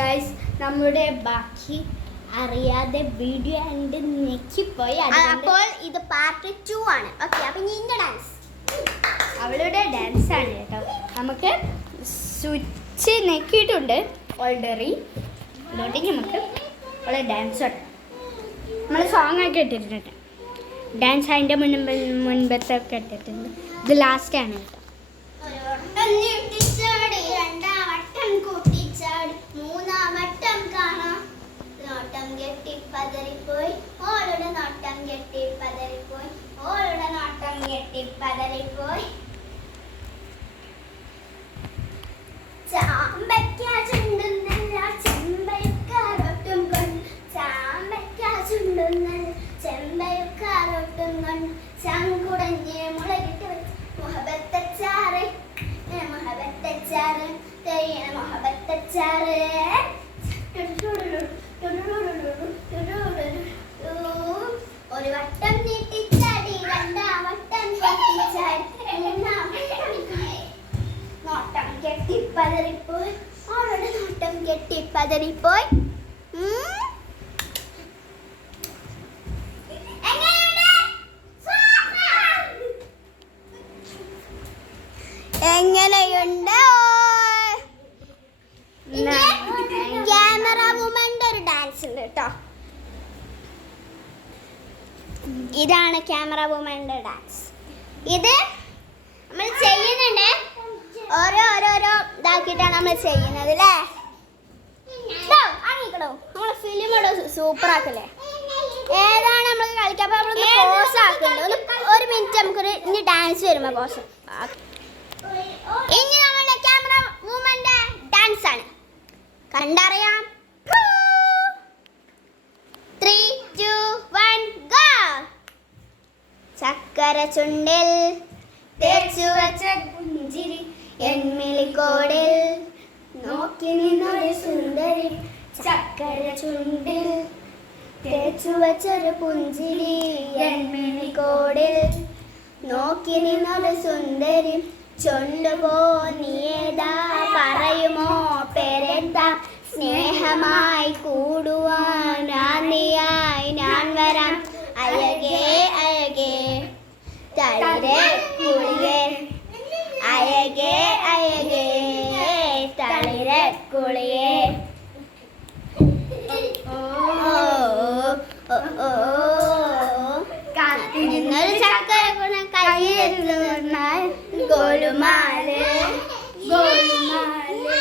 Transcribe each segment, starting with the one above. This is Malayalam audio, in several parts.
ഗൈസ് നമ്മുടെ ബാക്കി അറിയാതെ വീഡിയോ ഉണ്ട് ഞെക്കിപ്പോയി. അപ്പോൾ ഇത് പാർട്ട് 2 ആണ്. ഓക്കെ, അപ്പൊ ഇന്ന ഡാൻസ് അവളുടെ ഡാൻസ് ആണ് കേട്ടോ. നമുക്ക് സ്വിച്ച് ഞെക്കിയിട്ടുണ്ട് ഓൾറെഡി. അതുകൊണ്ട് നമുക്ക് അവളെ ഡാൻസ് ഉണ്ട്. നമ്മൾ സോങ് ഒക്കെ ഇട്ടിട്ടുണ്ട്. ഡാൻസ് അതിൻ്റെ മുൻപത്തെ ഒക്കെ ഇട്ടിട്ടുണ്ട്. ഇത് ലാസ്റ്റ് ആണ് കേട്ടോ. നോട്ടം കെട്ടി പതറിപ്പോയി ഓളുടെ നോട്ടം കെട്ടി പതറിപ്പോയി ഓളുടെ നോട്ടം കെട്ടി പതറിപ്പോയി ചാമ്പയ്ക്ക ചുണ്ടുന്നല്ല ചെമ്പയുക്കാരൊട്ടും കൊണ്ട് ചാമ്പയ്ക്ക ചുണ്ടുന്നല്ല ചെമ്പയുക്കാരൊട്ടും കൊണ്ട് ചങ്കുടഞ്ഞ് മുളകിട്ട് വെച്ച് മുഹബത്തച്ചാറ് മുഹബത്തച്ചാറ് തെയ്യണ മുഹബത്തച്ചാറ് ഒരു വട്ടം നീട്ടിച്ചാടി രണ്ടാം വട്ടം പൊട്ടിച്ചാടി നോട്ടം കെട്ടിപ്പതറിപ്പോയി ഓളുടെ നോട്ടം കെട്ടിപ്പതറിപ്പോയി. എങ്ങനെയുണ്ട്? ക്യാമറ വുമന്റെ ഒരു ഡാൻസ് ഉണ്ട് കേട്ടോ. ഇതാണ് ക്യാമറ വുമന്റെ ഡാൻസ്. ഇത് നമ്മൾ ചെയ്യുന്നുണ്ട്, ഓരോരോ ഇതാക്കിയിട്ടാണ് നമ്മൾ ചെയ്യുന്നത് അല്ലേ. നമ്മളെ ഫിലിം സൂപ്പർ ആക്കല്ലേ. ഏതാണ് നമ്മൾ കളിക്കാൻ പോസ് ആക്കുന്നുണ്ട്. ഒരു മിനിറ്റ് നമുക്കൊരു ഇനി ഡാൻസ് വരുമ്പോ പോസ്. ഇനി നമ്മളുടെ ക്യാമറ വുമന്റെ ഡാൻസ് ആണ്, കണ്ടറിയാം. 3, 2, 1 ഗോ. ചക്കര ചുണ്ടിൽ തേച്ചു വച്ച പുഞ്ചിരി എന്മിളിക്കോടിൽ നോക്കി നിന്നൊരു സുന്ദരി. ചക്കര ചുണ്ടിൽ തേച്ചു വച്ചൊരു പുഞ്ചിരി എന്മിളിക്കോടിൽ നോക്കി നിന്നൊരു സുന്ദരി. ചൊല്ലുപോ നീയേതാ പറയുമോ പേരെന്താ സ്നേഹമായി കൂടുവാൻ ആന്നിയായി ഞാൻ വരാം. അഴകേ അഴകേ തളിരെ കുളിയേ അഴകേ അഴകേ തളിരെ കുളിയേ. കാത്തിരുന്നൊരു ചക്കര ഗുണം കയ്യെടുത്തുകൊണ്ടാൽ ഗോലുമാല് ഗോലുമാല്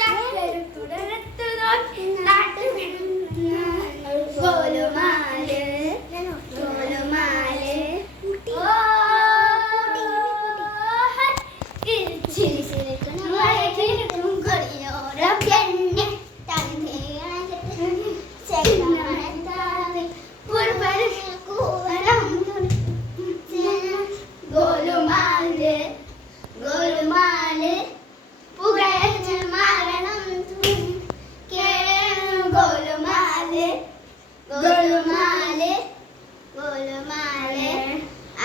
ചക്കര തുടരത്തു നോക്കി നാട്ടു ഗോലുമാല് ഗോലുമാല്. ഗോലുമാല് ഗോലുമാല് പുകഴ മരണം ഗോലുമാല് ഗോലുമാല് ഗോലുമാല്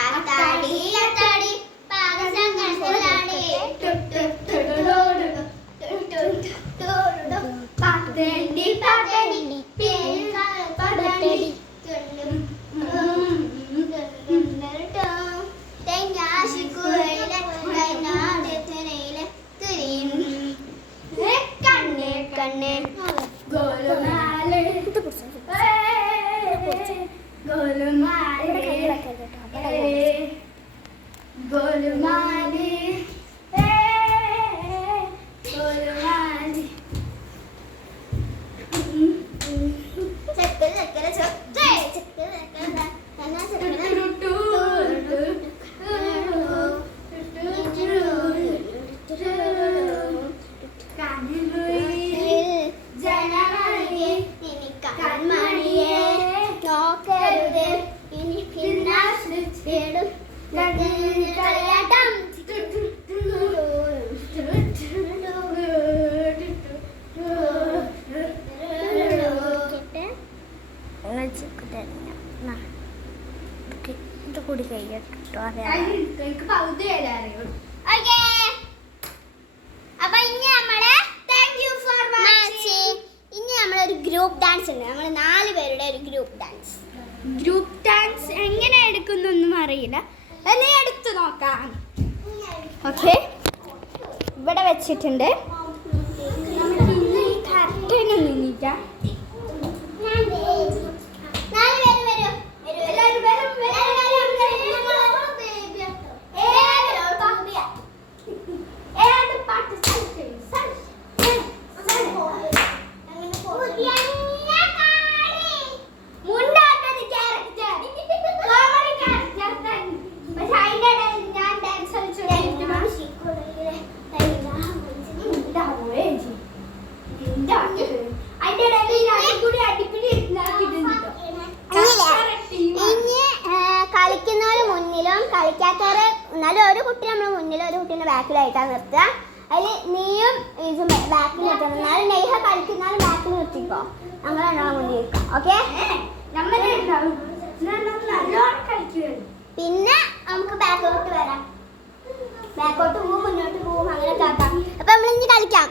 ആത്താടി ആത്താടി പാകസംഗാടി പാത്തടി പാത്തടി പാത്തടി കണ്ണേ ഗോലുമാല് ഗോലുമാല് ഗോലുമാല് ഗോലുമാല്. ചക്കര ചക്കര ചക്കര ചക്കര നോക്കരുത് എനിക്ക് കളിയാട്ടം. ഇത് കൂടി കഴിയട്ടോ പകുതി അറിയുള്ളൂ. അപ്പൊ ഇനി നമ്മളെ thank you for watching. Group dance ഉണ്ട്. നമ്മൾ 4 പേരുടെ ഒരു ഗ്രൂപ്പ് ഡാൻസ്. ഗ്രൂപ്പ് ഡാൻസ് എങ്ങനെ എടുക്കുന്നൊന്നും അറിയില്ല. നീ എടുത്തു നോക്കാം. ഓക്കെ, ഇവിടെ വെച്ചിട്ടുണ്ട്. നമുക്ക് ഇന്ന് ഈ കർട്ടന് നീക്കാം. കളിക്കുന്നവര് മുന്നിലും കളിക്കാത്തവര് എന്നാലും ഒരു കുട്ടി നമ്മൾ മുന്നിലും ഒരു കുട്ടീൻ്റെ ബാക്കിലായിട്ടാണ് നിർത്തുക. അതിൽ നീയും ഇതും ബാക്കിൽ നിർത്തണം. എന്നാലും നെയ്ഹ കളിക്കുന്നാലും ബാക്കിൽ നിർത്തിക്കോ. ഞങ്ങൾ മുന്നിൽ നിൽക്കാം. ഓക്കെ, പിന്നെ നമുക്ക് ബാക്കോട്ട് വരാം. ബാക്കോട്ട് പോവും, മുന്നോട്ട് പോവും, അങ്ങനെ ആക്കാം. അപ്പൊ നമ്മൾ ഇനി കളിക്കാം.